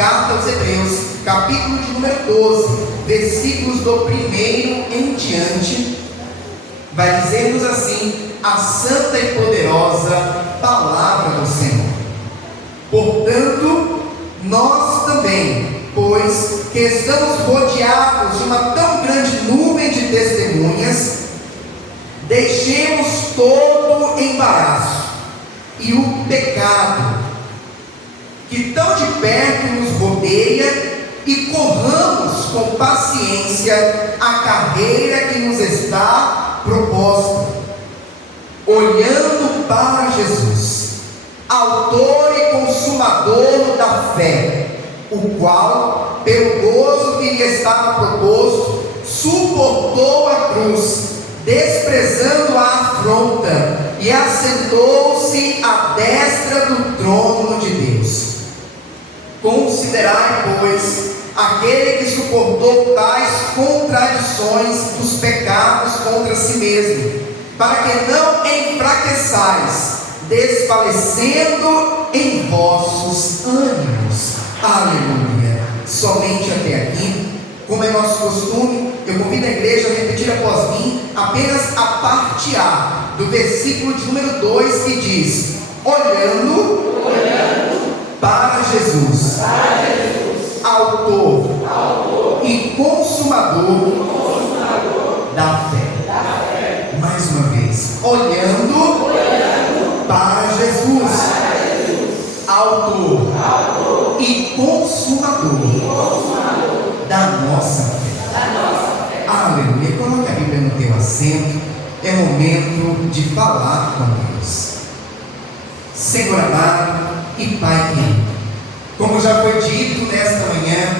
Carta aos Hebreus, capítulo de número 12, versículos do 1º em diante, vai dizer-nos assim a santa e poderosa palavra do Senhor. Portanto, nós também, pois que estamos rodeados de uma tão grande nuvem de testemunhas, deixemos todo o embaraço e o pecado que tão de perto nos rodeia e corramos com paciência a carreira que nos está proposta, olhando para Jesus, autor e consumador da fé, o qual, pelo gozo que lhe estava proposto, suportou a cruz, desprezando a afronta, e assentou-se à destra do trono de Deus. Considerai, pois, aquele que suportou tais contradições dos pecados contra si mesmo, para que não enfraqueçais, desfalecendo em vossos ânimos. Aleluia! Somente até aqui. Como é nosso costume, eu convido a igreja a repetir após mim apenas a parte A do versículo de número 2, que diz: olhando para Jesus, autor e consumador da fé. Mais uma vez, olhando para Jesus, autor e consumador da nossa fé. Aleluia. Coloque a Bíblia no teu assento. É momento de falar com Deus. Senhor amado e Pai querido, como já foi dito nesta manhã,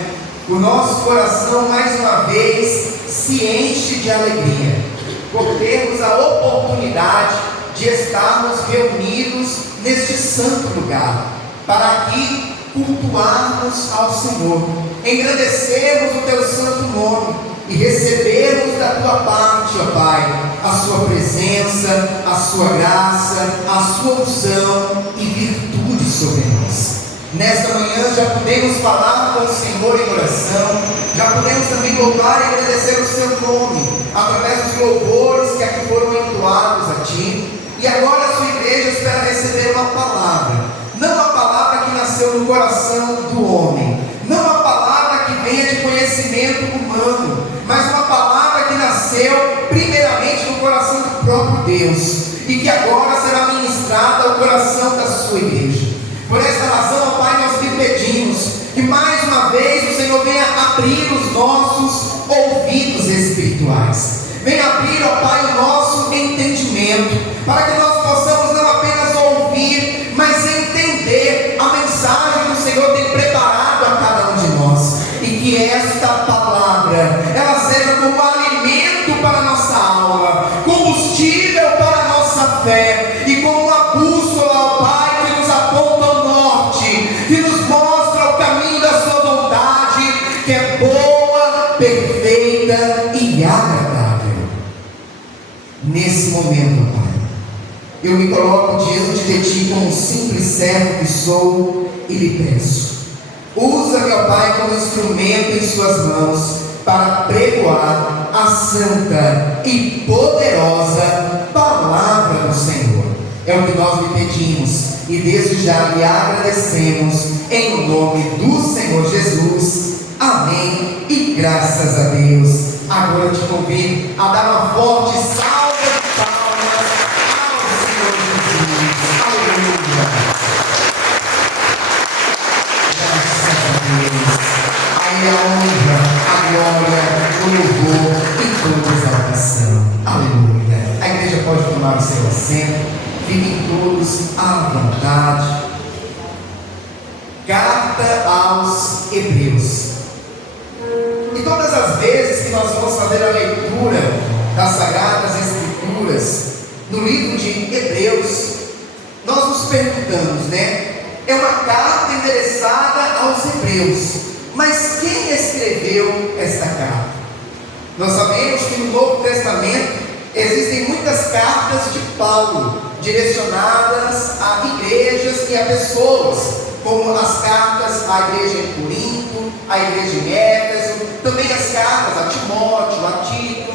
o nosso coração mais uma vez se enche de alegria por termos a oportunidade de estarmos reunidos neste santo lugar, para aqui cultuarmos ao Senhor, engrandecermos o teu santo nome e recebermos da tua parte, ó Pai, a sua presença, a sua graça, a sua unção e virtude sobre nós. Nesta manhã já podemos falar com o Senhor em oração, já podemos também louvar e agradecer o seu nome, através dos louvores que aqui foram entoados a Ti. E agora a sua igreja espera receber uma palavra, não a palavra que nasceu no coração do homem, não a palavra que venha de conhecimento humano, mas uma palavra que nasceu primeiramente no coração do próprio Deus, e que agora será ministrada ao coração da sua igreja. Por esta razão, ó Pai, nós lhe pedimos que mais uma vez o Senhor venha abrir os nossos ouvidos espirituais, venha abrir, ó Pai, o nosso entendimento, para que nós possamos não apenas ouvir, mas entender a mensagem que o Senhor tem preparado a cada um de nós, e que esta palavra, ela seja como alimento para a nossa alma, combustível para a nossa fé, e como uma bússola, ó Pai, que nos aponta ao norte, que nos mostra o caminho da sua vontade, que é boa, perfeita e agradável. Nesse momento, Pai, eu me coloco diante de Ti como um simples servo que sou e lhe peço: usa-me, ó Pai, como instrumento em Suas mãos para pregoar a santa e poderosa palavra do Senhor. É o que nós lhe pedimos e desde já lhe agradecemos em nome do Senhor Jesus. Amém e graças a Deus. Agora eu te convido a dar uma forte salva de palmas ao Senhor Jesus. Aleluia. Graças a Deus. A Ele a honra, a glória, o louvor e toda exaltação. Aleluia. A igreja pode tomar o seu assento. Fiquem todos à vontade. Carta aos Hebreus. E todas as vezes que nós vamos fazer a leitura das Sagradas Escrituras no livro de Hebreus, nós nos perguntamos, né? É uma carta endereçada aos Hebreus, mas quem escreveu esta carta? Nós sabemos que no Novo Testamento existem muitas cartas de Paulo, direcionadas a igrejas e a pessoas, como as cartas à igreja em Corinto, à igreja em Éfeso, também as cartas a Timóteo, a Tito.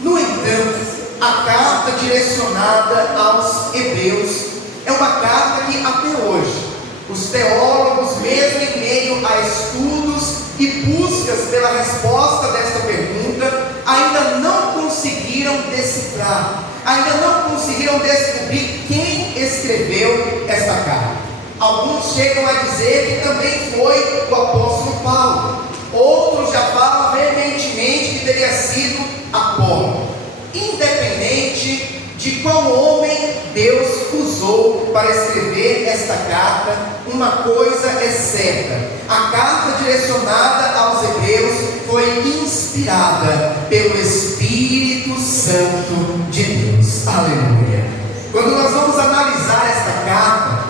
No entanto, a carta direcionada aos hebreus é uma carta que até hoje os teólogos, mesmo em meio a estudos e buscas pela resposta desta pergunta, ainda não conseguiram decifrar, ainda não conseguiram descobrir quem escreveu esta carta. Alguns chegam a dizer que também foi o apóstolo Paulo, outros já falam veementemente que teria sido Apolo. Independente de qual homem Deus usou para escrever esta carta, uma coisa é certa: a carta direcionada aos hebreus foi inspirada pelo Espírito Santo de Deus. Aleluia! Quando nós vamos analisar esta carta,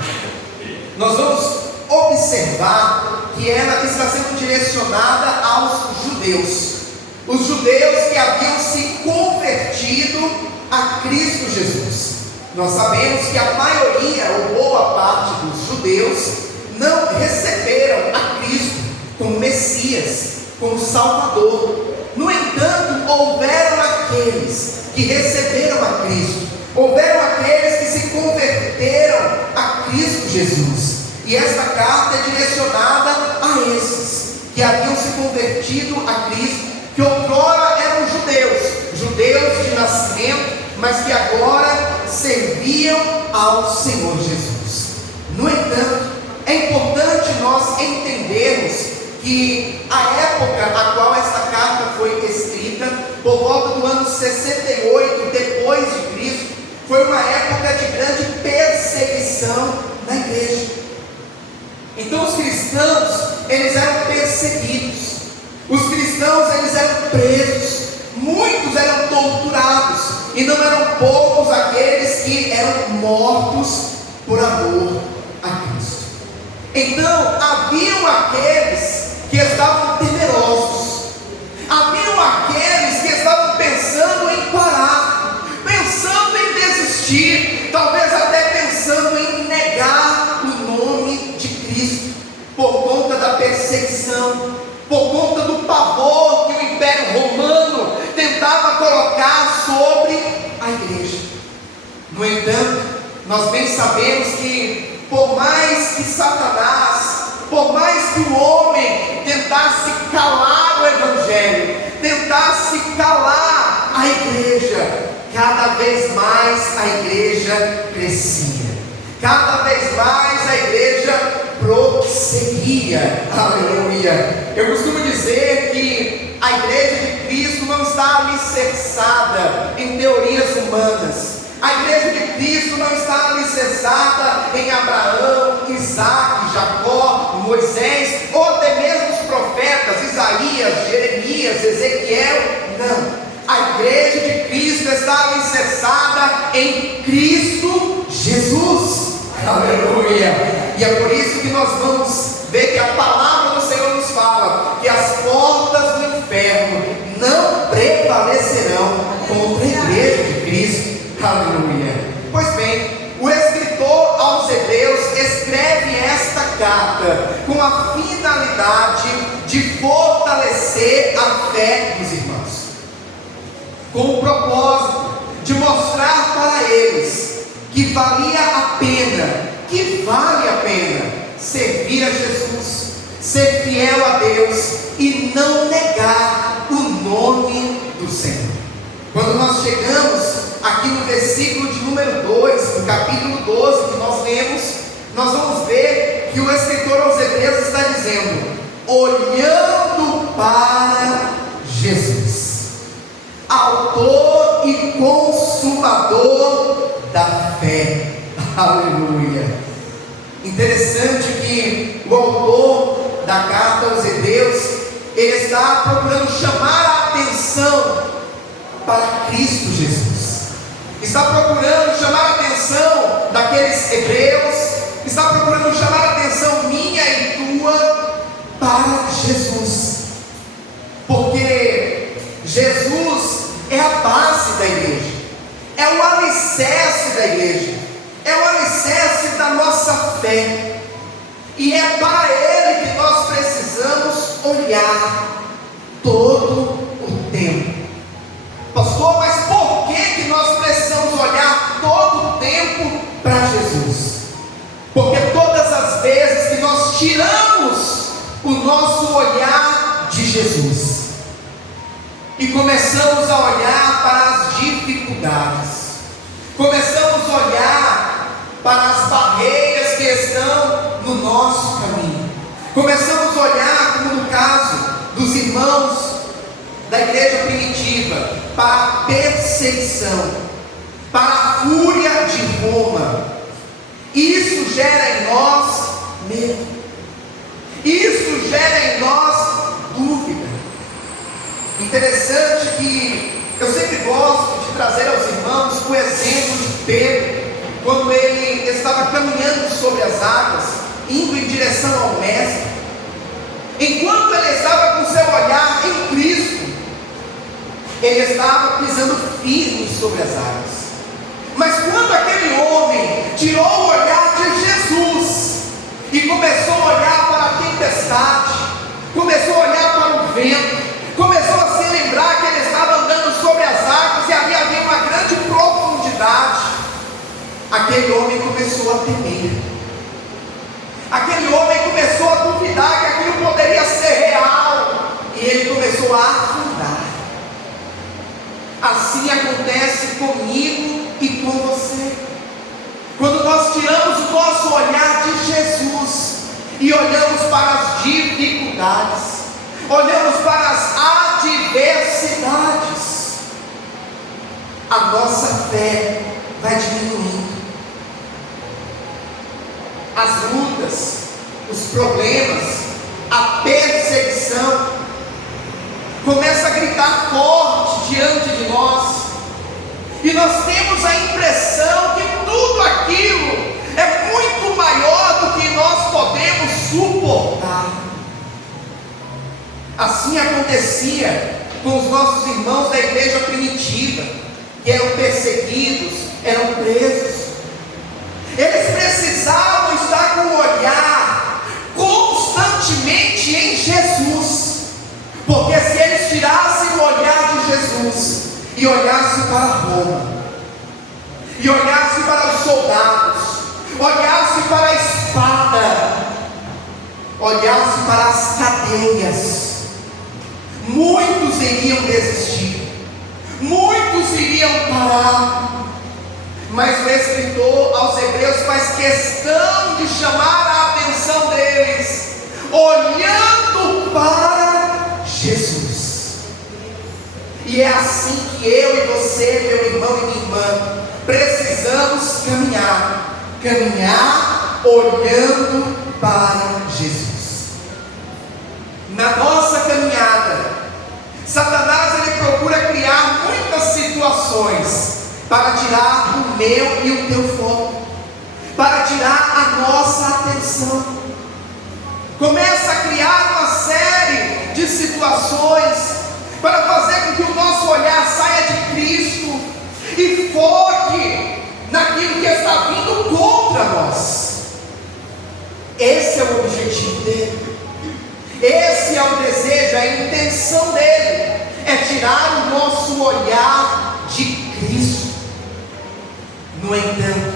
nós vamos observar que ela está sendo direcionada aos judeus. Os judeus que haviam se convertido a Cristo Jesus. Nós sabemos que a maioria, ou boa parte dos judeus, não receberam a Cristo como Messias, como Salvador. No entanto, houveram aqueles que receberam a Cristo, houveram aqueles que se converteram a Cristo Jesus. E esta carta é direcionada a esses que haviam se convertido a Cristo, que outrora eram judeus de nascimento, mas que agora serviam ao Senhor Jesus. No entanto, é importante nós entendermos que a época a qual esta carta foi escrita, por volta do ano 68 depois de Cristo, foi uma época de grande perseguição na igreja. Então os cristãos, eles eram perseguidos. Os cristãos, eles eram presos, muitos eram torturados, e não eram poucos aqueles que eram mortos por amor a Cristo. Então, haviam aqueles que estavam temerosos, haviam aqueles que estavam pensando em parar, pensando em desistir, talvez até pensando em negar o nome de Cristo, por conta da perseguição, por conta do pavor que o Império Romano tentava colocar sobre a igreja. No entanto, nós bem sabemos que, por mais que Satanás, por mais que o homem tentasse calar o Evangelho, tentasse calar a igreja, cada vez mais a igreja crescia, cada vez mais a igreja prosseguia. Aleluia! Eu costumo dizer que a igreja de Cristo não está alicerçada em teorias humanas. A igreja de Cristo não está alicerçada em Abraão, Isaac, Jacó, Moisés, ou até mesmo os profetas Isaías, Jeremias, Ezequiel. Não, a igreja de Cristo está alicerçada em Cristo Jesus. Aleluia! E é por isso que nós vamos ver que a palavra do Senhor nos fala que as portas do inferno não prevalecerão contra a igreja de Cristo. Aleluia! Pois bem, o escritor aos Hebreus escreve esta carta com a finalidade de fortalecer a fé dos irmãos, com o propósito de mostrar para eles que valia a pena, que vale a pena servir a Jesus, ser fiel a Deus e não negar o nome do Senhor. Quando nós chegamos aqui no versículo de número 2, no capítulo 12 que nós lemos, nós vamos ver que o escritor aos Hebreus está dizendo: olhando para Jesus, autor e consumador da fé. Aleluia! Interessante que o autor da carta aos Hebreus, ele está procurando chamar a atenção para Cristo Jesus, está procurando chamar a atenção daqueles hebreus, está procurando chamar a atenção minha e tua para Jesus, porque Jesus é a base da igreja, é o alicerce da igreja, é o alicerce da nossa fé. E é para Ele que nós precisamos olhar todo o tempo. Pastor, mas por que nós precisamos olhar todo o tempo para Jesus? Porque todas as vezes que nós tiramos o nosso olhar de Jesus e começamos a olhar para as dificuldades, começamos a olhar para as barreiras que estão no nosso caminho, começamos a olhar, como no caso dos irmãos da igreja primitiva, para a perseguição, para a fúria de Roma. Isso gera em nós medo, isso gera em nós dúvida. Interessante que eu sempre gosto de trazer aos irmãos o exemplo de Pedro, quando ele estava caminhando sobre as águas, indo em direção ao Mestre. Enquanto ele estava com seu olhar em Cristo, ele estava pisando firme sobre as águas. Mas quando aquele homem tirou o olhar de Jesus e começou a olhar para a tempestade, começou a olhar para o vento, começou a se lembrar que ele estava andando sobre as águas e havia uma grande profundidade, aquele homem começou a temer. Aquele homem começou a duvidar que aquilo poderia ser real, e ele começou a afundar. Assim acontece comigo e com você. Quando nós tiramos o nosso olhar de Jesus e olhamos para as dificuldades, olhamos para as adversidades, a nossa fé vai diminuindo. As lutas, os problemas, a perseguição começa a gritar forte diante de nós, e nós temos a impressão que tudo aquilo é muito maior do que nós podemos suportar. Assim acontecia com os nossos irmãos da igreja primitiva, que eram perseguidos, eram presos. Eles precisavam estar com o olhar constantemente em Jesus, porque se eles tirassem o olhar de Jesus e olhassem para Roma, e olhassem para os soldados, olhassem para a espada, olhassem para as cadeias, muitos iriam desistir, muitos iriam parar. Mas o escritor aos Hebreus faz questão de chamar a atenção deles, olhando para Jesus. E é assim que eu e você, meu irmão e minha irmã, precisamos caminhar olhando para Jesus. Na nossa caminhada, Satanás ele procura criar muitas situações para tirar o meu e o teu foco, para tirar a nossa atenção. Começa a criar uma série de situações para fazer com que o nosso olhar saia de Cristo e foque naquilo que está vindo contra nós. Esse é o objetivo dele, esse é o desejo, a intenção dele, é tirar o nosso olhar de Cristo. No entanto,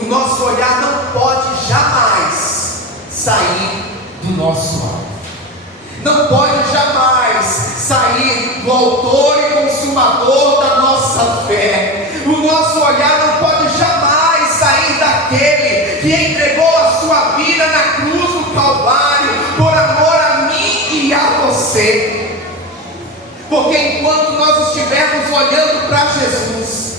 o nosso olhar não pode jamais sair do nosso alvo, não pode jamais sair do autor e consumador da nossa fé. O nosso olhar não pode jamais sair daquele que entregou a sua vida na cruz do Calvário por amor a mim e a você. Porque enquanto nós estivermos olhando para Jesus,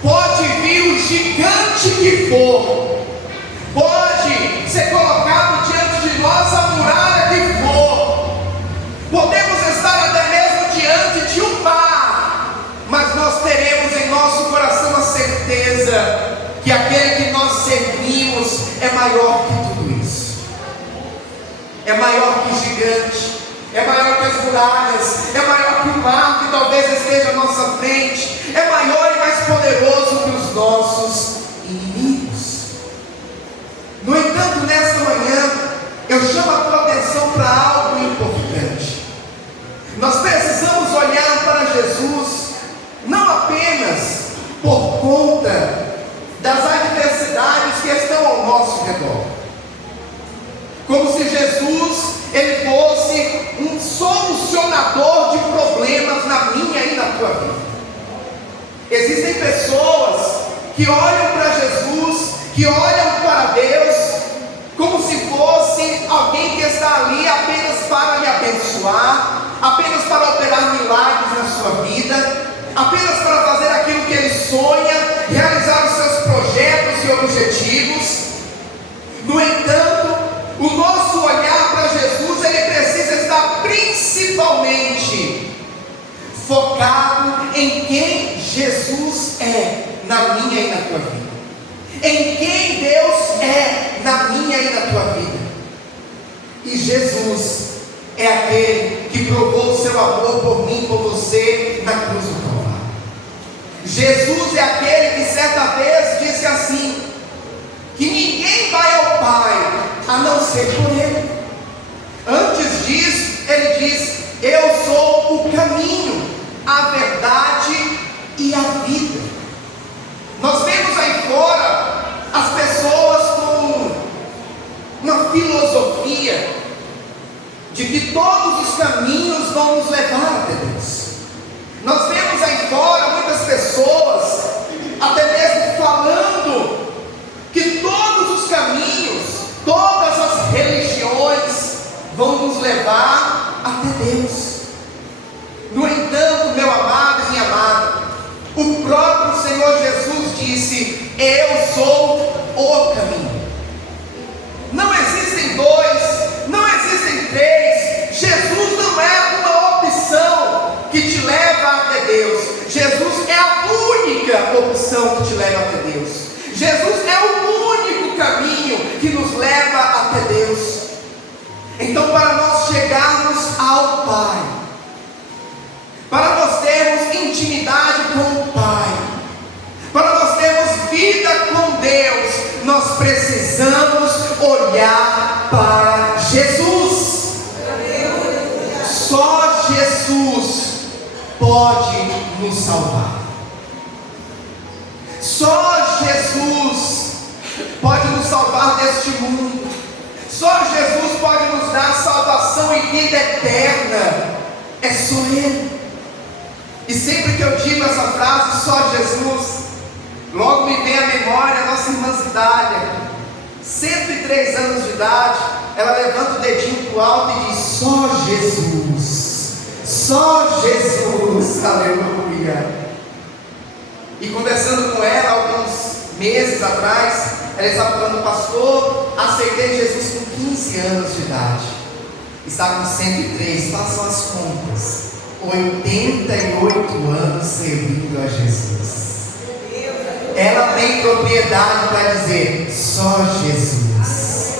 pode vir o gigante que for, pode ser colocado diante de nós a muralha que for, podemos estar até mesmo diante de um mar, mas nós teremos em nosso coração a certeza que aquele que nós servimos é maior que tudo isso, é maior que o gigante, é maior que as muralhas, é maior que o mar que talvez esteja à nossa frente, é maior e mais poderoso que os nossos inimigos. No entanto, nesta manhã eu chamo a tua atenção para algo importante. Nós precisamos olhar para Jesus não apenas por conta das adversidades que estão ao nosso redor, como se Jesus ele fosse um solucionador de problemas na minha e na tua vida. Existem pessoas que olham para Jesus, que olham para Deus, como se fosse alguém que está ali apenas para lhe abençoar, apenas para operar milagres na sua vida, apenas para fazer aquilo que ele sonha, realizar os seus projetos e objetivos. No entanto, o nosso olhar para Jesus, ele precisa estar principalmente focado em quem Jesus é na minha e na tua vida, em quem Deus é na minha e na tua vida. E Jesus é aquele que provou o seu amor por mim e por você na cruz do Calvário. Jesus é aquele que certa vez disse assim, que ninguém vai ao Pai a não ser por Ele. Antes disso, Ele diz, eu sou o caminho, a verdade e a vida. Nós vemos aí fora as pessoas com uma filosofia de que todos os caminhos vão nos levar até Deus. Nós vemos aí fora muitas pessoas, até mesmo falando que todos os caminhos, todas as religiões vão nos levar até Deus. No entanto, meu amado e minha amada, o próprio Senhor Jesus disse, eu sou o caminho. Não existem dois, não existem três. Jesus não é uma opção que te leva até Deus. Jesus é a única opção que te leva até Deus. Jesus é o único caminho que nos leva até Deus. Então, para nós chegarmos ao Pai, para nós termos intimidade com o Pai, para nós termos vida com Deus, nós precisamos olhar para Jesus. Só Jesus pode nos salvar. Só Jesus pode nos salvar deste mundo. Só Jesus pode nos dar salvação e vida eterna. É só Ele. E sempre que eu digo essa frase, só Jesus, logo me vem à memória a nossa irmã Zidália, 103 anos de idade. Ela levanta o dedinho para o alto e diz, só Jesus, só Jesus, aleluia. E conversando com ela alguns meses atrás, ela estava falando, pastor, aceitei Jesus com 15 anos de idade, está com 103, façam as contas, 88 anos servindo a Jesus. Ela tem propriedade para dizer, só Jesus,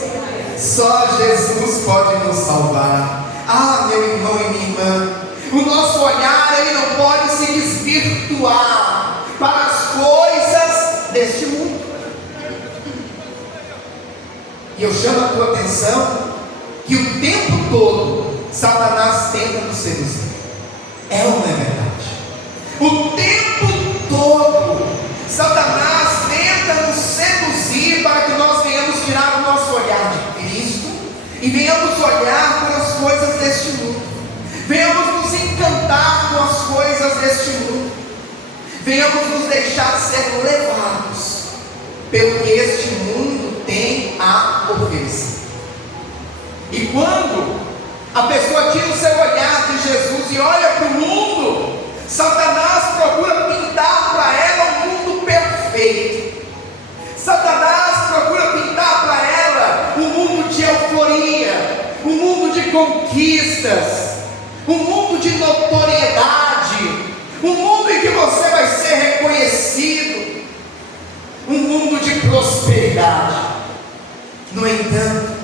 só Jesus pode nos salvar. Ah, meu irmão e minha irmã, o nosso olhar ele não pode se desvirtuar para as coisas deste mundo. E eu chamo a tua atenção que o tempo todo Satanás tenta nos seduzir. É ou não é verdade? O tempo todo Satanás tenta nos seduzir para que nós venhamos tirar o nosso olhar de Cristo e venhamos olhar para as coisas deste mundo, venhamos nos encantar com as coisas deste mundo, venhamos nos deixar ser levados pelo que este mundo tem a oferecer. E quando a pessoa tira o seu olhar de Jesus e olha para o mundo, Satanás procura pintar para ela um mundo perfeito. Satanás procura pintar para ela um mundo de euforia, um mundo de conquistas, um mundo de notoriedade, um mundo em que você vai ser reconhecido, um mundo de prosperidade. No entanto,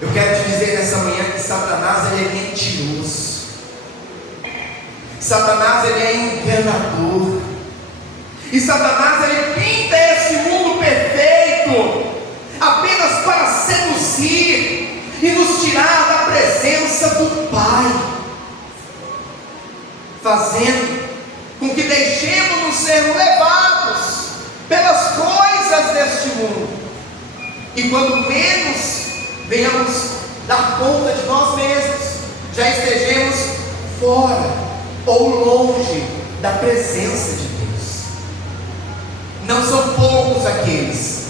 eu quero te dizer nessa manhã que Satanás ele é mentiroso. Satanás ele é enganador. E Satanás ele pinta esse mundo perfeito apenas para seduzir e nos tirar da presença do Pai, fazendo com que deixemos-nos ser levados pelas coisas deste mundo, e quando menos venhamos dar conta de nós mesmos, já estejamos fora ou longe da presença de Deus. Não são poucos aqueles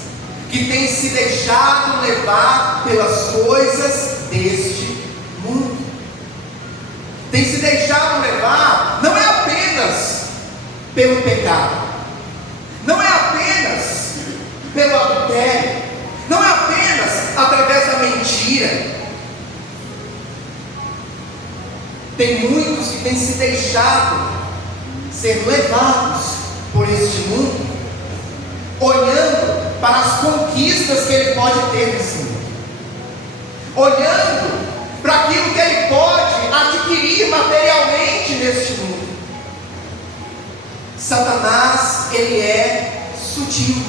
que têm se deixado levar pelas coisas deste mundo. Tem se deixado levar, não é apenas pelo pecado, não é apenas pelo adultério, não é apenas através da mentira. Tem muitos que têm se deixado ser levados por este mundo, olhando para as conquistas que ele pode ter nesse mundo, olhando para aquilo que ele pode adquirir materialmente neste mundo. Satanás, ele é sutil.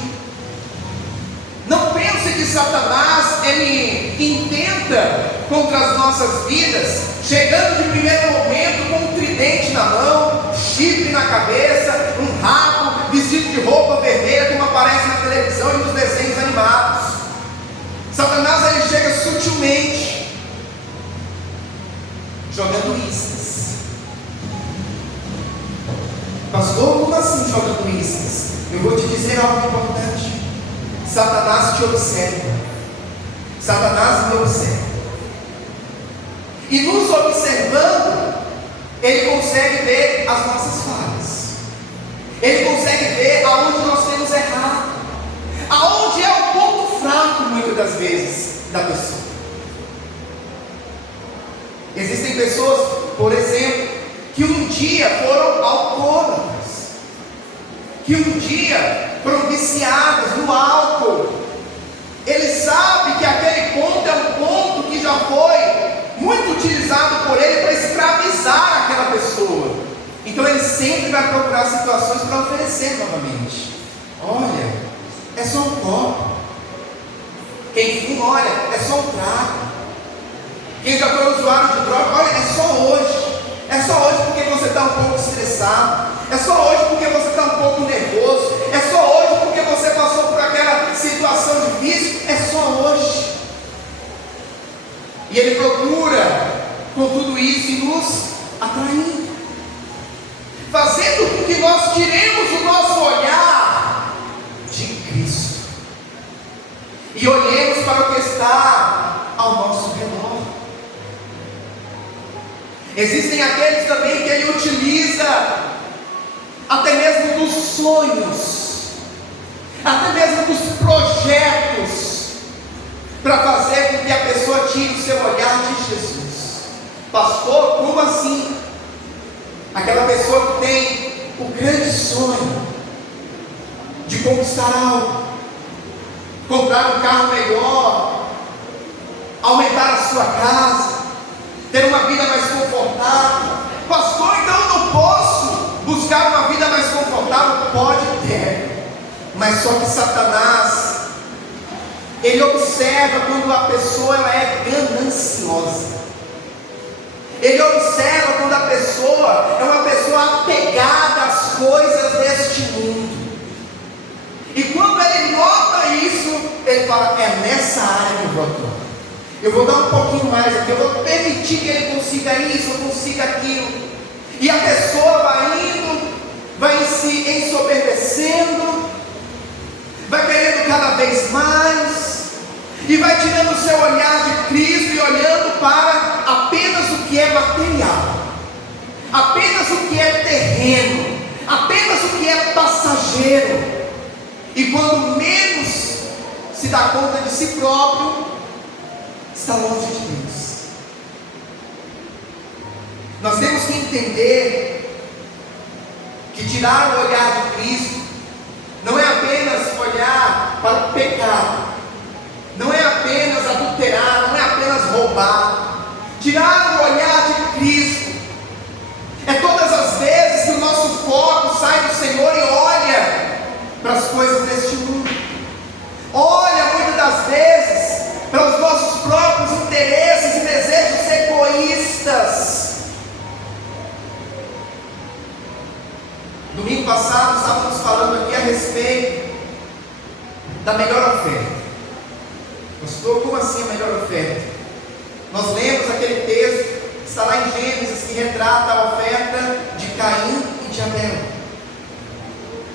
Não pense que Satanás, ele intenta contra as nossas vidas, chegando de primeiro momento com um tridente na mão, chifre na cabeça, um rabo, vestido de roupa vermelha, como aparece na televisão e nos desenhos animados. Satanás, ele chega sutilmente, jogando iscas. Pastor, como assim jogando iscas? Eu vou te dizer algo importante. Satanás te observa. Satanás me observa. E nos observando, ele consegue ver as nossas falhas. Ele consegue ver aonde nós temos errado, aonde é o ponto fraco, muitas das vezes, da pessoa. Existem pessoas, por exemplo, que um dia foram alcoólatras, que um dia foram viciadas no álcool. Ele sabe que aquele ponto é um ponto que já foi muito utilizado por ele para escravizar aquela pessoa. Então ele sempre vai procurar situações para oferecer novamente. Olha, é só um copo. Quem fuma, olha, é só um trago. Quem já foi usuário de droga, olha, é só hoje. É só hoje porque você está um pouco estressado. É só hoje porque você está um pouco nervoso. É só hoje porque você passou por aquela situação difícil. É só hoje. E ele procura com tudo isso e nos atraindo, fazendo com que nós tiremos o nosso olhar de Cristo e olhemos para o que está ao nosso redor. Existem aqueles também que ele utiliza até mesmo dos sonhos, até mesmo dos projetos, para fazer com que a pessoa tire o seu olhar de Jesus. Pastor, como assim? Aquela pessoa que tem o grande sonho de conquistar algo, comprar um carro melhor, aumentar a sua casa, ter uma vida mais confortável. Pastor, então eu não posso buscar uma vida mais confortável? Pode ter, mas só que Satanás, ele observa quando a pessoa ela é gananciosa. Ele observa quando a pessoa é uma pessoa apegada às coisas deste mundo. E quando ele nota isso, ele fala, é nessa área que eu vou atuar. Eu vou dar um pouquinho mais aqui, eu vou permitir que ele consiga isso, eu consiga aquilo. E a pessoa vai indo, vai se ensoberbecendo, vai querendo cada vez mais, e vai tirando o seu olhar de Cristo e olhando para apenas o que é material, apenas o que é terreno, apenas o que é passageiro. E quando menos se dá conta de si próprio, está longe de Deus. Nós temos que entender que tirar o olhar de Cristo não é apenas olhar para o pecado, não é apenas adulterar, não é apenas roubar. Tirar o olhar de Cristo é todas as vezes que o nosso foco sai do Senhor e olha para as coisas deste mundo, olha muitas das vezes para os nossos da melhor oferta. Pastor, como assim a melhor oferta? Nós lemos aquele texto que está lá em Gênesis, que retrata a oferta de Caim e de Abel.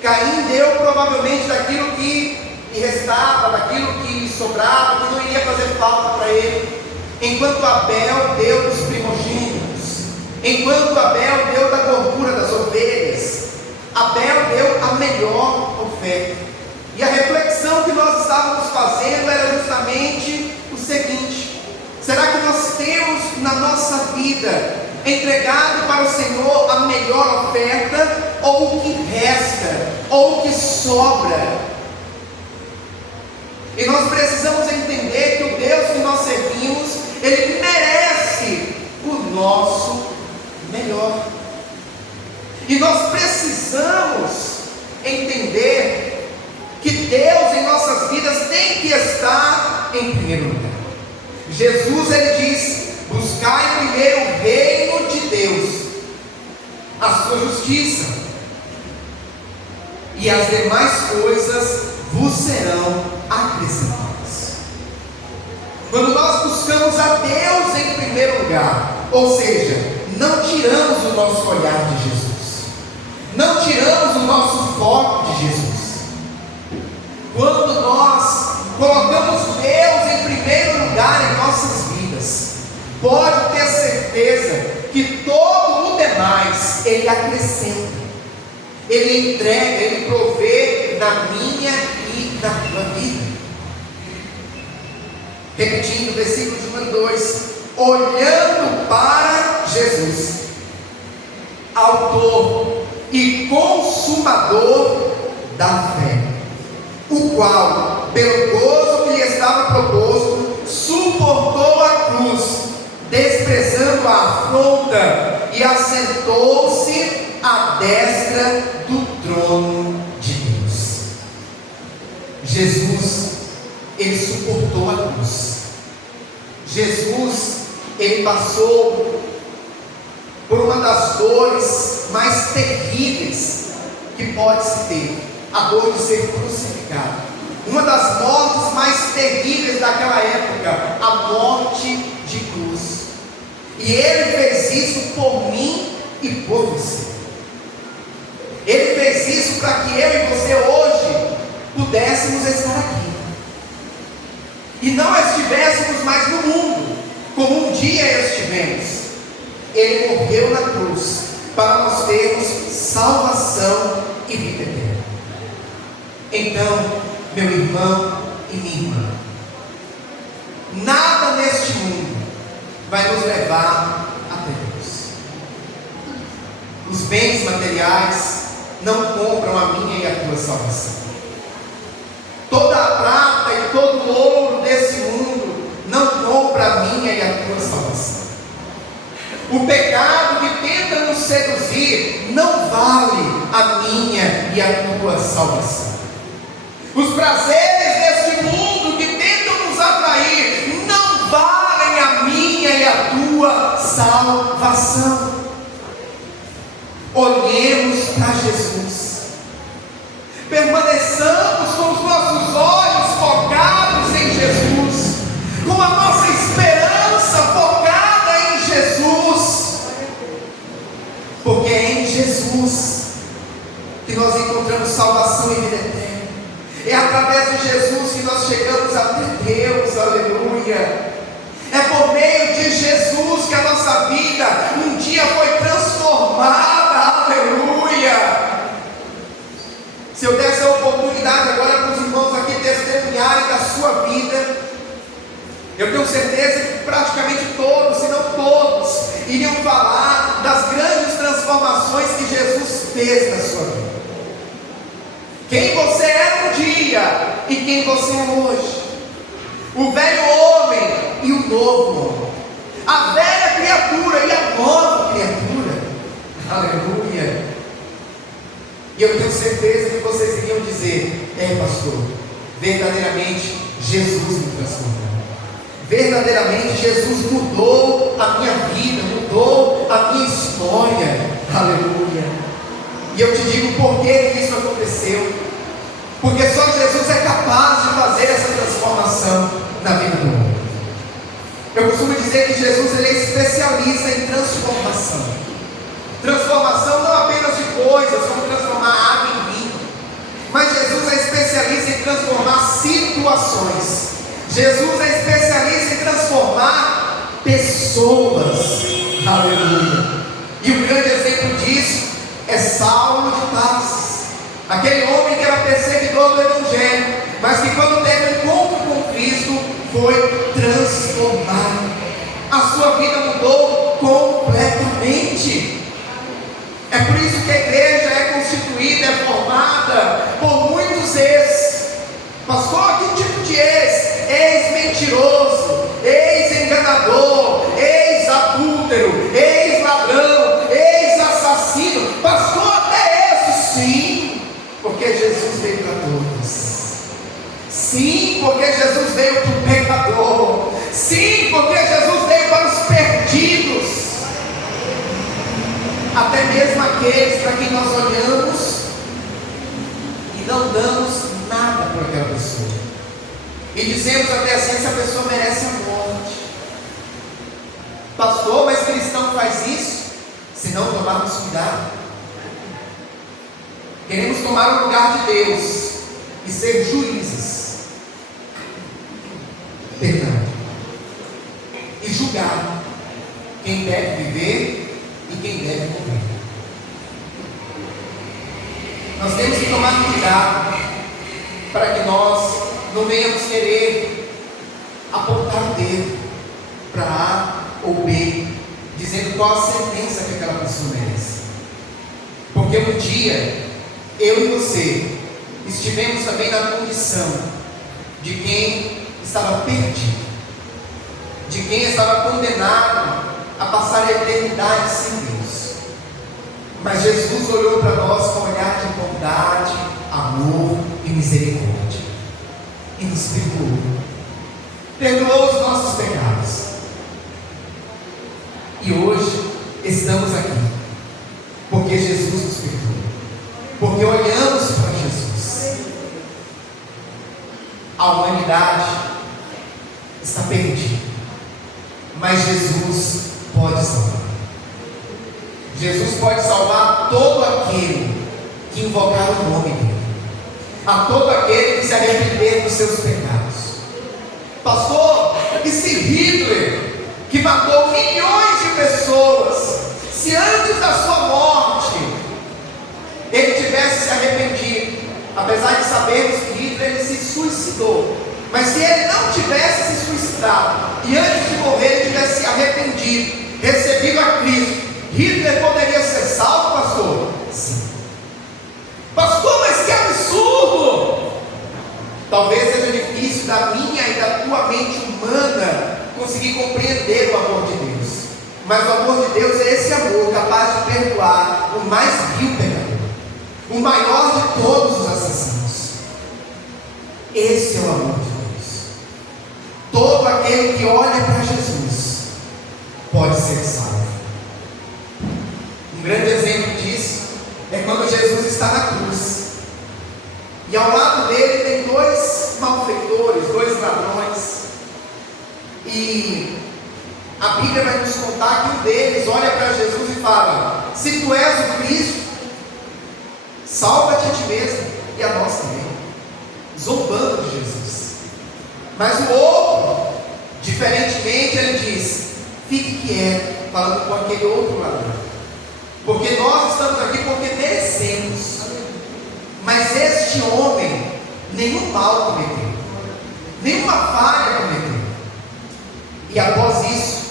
Caim deu provavelmente daquilo que lhe restava, daquilo que lhe sobrava, que não iria fazer falta para ele, enquanto Abel deu dos primogênitos, enquanto Abel deu da gordura das ovelhas. Abel deu a melhor oferta. E a reflexão que nós estávamos fazendo era justamente o seguinte: será que nós temos na nossa vida entregado para o Senhor a melhor oferta, ou o que resta, ou o que sobra? E nós precisamos entender que o Deus que nós servimos, Ele merece o nosso melhor. E nós precisamos entender que Deus em nossas vidas tem que estar em primeiro lugar. Jesus, Ele diz: buscai primeiro o reino de Deus, a sua justiça, e as demais coisas vos serão acrescentadas. Quando nós buscamos a Deus em primeiro lugar, ou seja, não tiramos o nosso olhar de Jesus, não tiramos o nosso foco de Jesus. Quando nós colocamos Deus em primeiro lugar em nossas vidas, pode ter certeza que todo o demais Ele acrescenta, Ele entrega, Ele provê na minha e na tua vida. Repetindo o versículo de número 2: olhando para Jesus, autor e consumador da fé, o qual, pelo gozo que lhe estava proposto, suportou a cruz, desprezando a afronta, e assentou-se à destra do trono de Deus. Jesus, Ele suportou a cruz. Jesus, Ele passou por uma das dores mais terríveis que pode se ter, a dor de ser crucificado. Uma das mortes mais terríveis daquela época, a morte de cruz. E Ele fez isso por mim e por você. Ele fez isso para que eu e você hoje pudéssemos estar aqui, e não estivéssemos mais no mundo como um dia estivemos. Ele morreu na cruz para nós termos salvação e vida eterna. Então, meu irmão e minha irmã, nada neste mundo vai nos levar até Deus. Os bens materiais não compram a minha e a tua salvação. Toda a prata e todo o ouro desse mundo não compra a minha e a tua salvação. O pecado que tenta nos seduzir não vale a minha e a tua salvação. Os prazeres deste mundo que tentam nos atrair não valem a minha e a tua salvação. Olhemos para Jesus, permaneçamos com os nossos olhos focados em Jesus, com a nossa esperança focada em Jesus, porque é em Jesus que nós encontramos salvação e vida eterna. É através de Jesus que nós chegamos até Deus, aleluia. É por meio de Jesus que a nossa vida um dia foi transformada, aleluia. Se eu desse a oportunidade agora para os irmãos aqui testemunharem da sua vida, eu tenho certeza que praticamente todos, se não todos, iriam falar das grandes transformações que Jesus fez na sua vida. Quem você era um dia e quem você é hoje. O velho homem e o novo homem. A velha criatura e a nova criatura. Aleluia. E eu tenho certeza que vocês iriam dizer: pastor, verdadeiramente Jesus me transformou. Verdadeiramente Jesus mudou a minha vida, mudou a minha história. Aleluia. E eu te digo por que isso aconteceu. porque só Jesus é capaz de fazer essa transformação na vida do homem. Eu costumo dizer que Jesus ele é especialista em transformação. Transformação não apenas de coisas, como transformar água em vinho, mas Jesus é especialista em transformar situações. Jesus é especialista em transformar pessoas. Aleluia. E um grande exemplo disso é Saulo de Tarso, aquele homem que era perseguidor do Evangelho, mas que quando teve um encontro com Cristo, foi transformado. A sua vida mudou completamente. É por isso que a igreja é constituída, é formada por muitos ex. Pastor, que tipo de ex? Ex-mentiroso, ex-enganador, ex-adúltero, ex-ladrão, ex-assassino. Pastor, até isso? Sim, porque Jesus veio para todos. Sim, porque Jesus veio para o pecador. Sim, porque Jesus veio para os perdidos. Até mesmo aqueles para quem nós olhamos e não damos nada para aquela pessoa, e dizemos até assim: essa pessoa merece a morte. Pastor, mas cristão faz isso? Se não tomarmos cuidado, queremos tomar o lugar de Deus e ser juízes, perdão, e julgar quem deve viver e quem deve morrer. Nós temos que tomar cuidado para que nós não venhamos querer apontar o dedo para A ou B, dizendo qual a sentença que aquela pessoa merece. Porque um dia eu e você estivemos também na condição de quem estava perdido, de quem estava condenado a passar a eternidade sem Deus. Mas Jesus olhou para nós com um olhar de bondade, amor e misericórdia, e nos perdoou os nossos pecados. E hoje estamos aqui porque Jesus nos perdoou, porque olhamos para Jesus. A humanidade está perdida, mas Jesus pode salvar. Jesus pode salvar todo aquele que invocar o nome dele, a todo aquele que se arrepender dos seus pecados. Pastor, e se Hitler, que matou milhões de pessoas, se antes da sua morte ele tivesse se arrependido, apesar de sabermos que Hitler ele se suicidou, mas se ele não tivesse se suicidado e antes de morrer ele tivesse se arrependido, recebido a Cristo, Hitler poderia ser salvo, pastor? Sim. Pastor, mas que absurdo! Talvez seja difícil da minha e da tua mente humana conseguir compreender o amor de Deus, mas o amor de Deus é esse amor capaz de perdoar o mais vil pecador, o maior de todos os assassinos. Esse é o amor de Deus. Todo aquele que olha para Jesus pode ser salvo. Um grande exemplo disso é quando Jesus está na cruz, e ao lado dele tem dois malfeitores, dois ladrões, e a Bíblia vai nos contar que um deles olha para Jesus e fala: se tu és o Cristo, salva-te a ti mesmo e a nós também, zombando de Jesus. Mas o outro, diferentemente, ele diz: fique quieto, falando com aquele outro ladrão, porque nós estamos aqui porque merecemos, mas este homem nenhum mal cometeu, nenhuma falha cometeu. E após isso,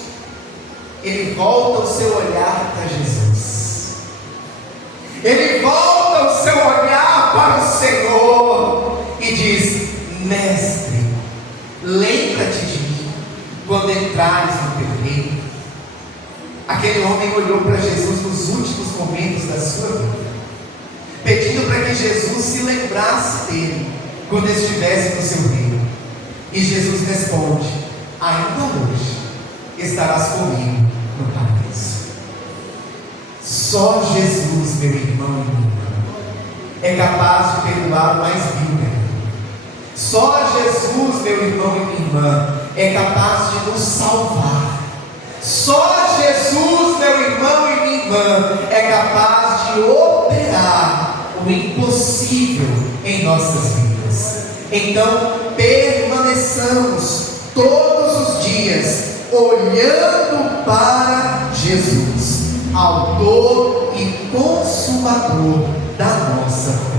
ele volta o seu olhar para Jesus, ele volta o seu olhar para o Senhor e diz: mestre, lembra-te de mim quando entrares no teu reino. Aquele homem olhou para Jesus nos últimos momentos da sua vida, pedindo para que Jesus se lembrasse dele quando estivesse no seu reino. E Jesus responde: ainda hoje estarás comigo no paraíso. Só Jesus, meu irmão e minha irmã, é capaz de perdoar o mais vil Só Jesus, meu irmão e minha irmã, é capaz de nos salvar. Só Jesus, meu irmão e minha irmã, é capaz de operar o impossível em nossas vidas. Então, permaneçamos todos os dias olhando para Jesus, autor e consumador da nossa fé.